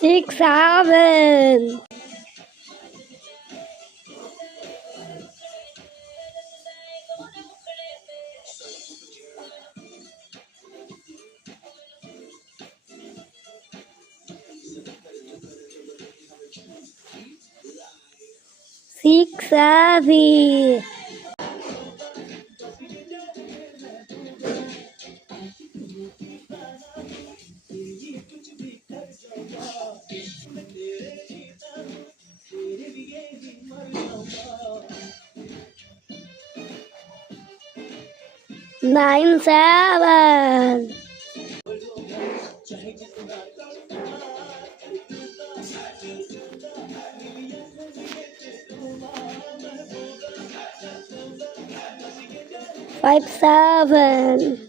6, 7. 6, 7. 9, 7. 5, 7.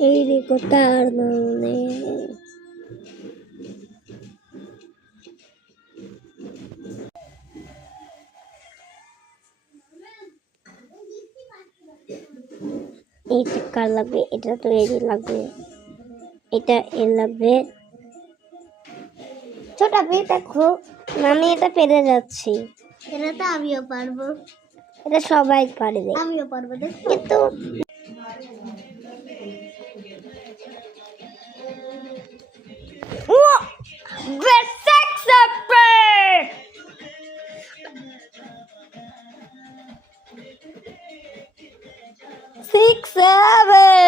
8 ricordarono. এটা কার লাগবে? এটা তো এরই লাগবে। এটা এর লাগবে। ছোট আপনি দেখো, আমি এটা পেরে যাচ্ছি। এটা তো আমিও পারবো। এটা সবাই পারবে। আমিও পারবো, দেখ। কিন্তু